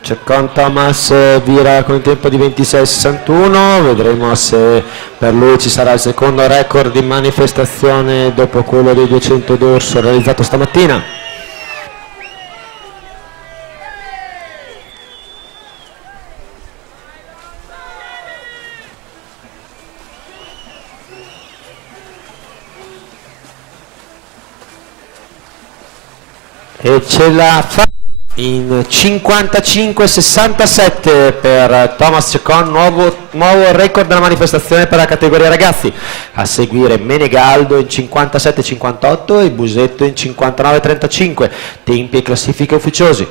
Ceccon Thomas vira con il tempo di 26,61, vedremo se per lui ci sarà il secondo record in manifestazione dopo quello dei 200 d'orso realizzato stamattina. E ce la fa in 55,67 per Thomas Ceccon, nuovo record della manifestazione per la categoria ragazzi. A seguire Menegaldo in 57,58 e Busetto in 59,35, tempi e classifiche ufficiosi.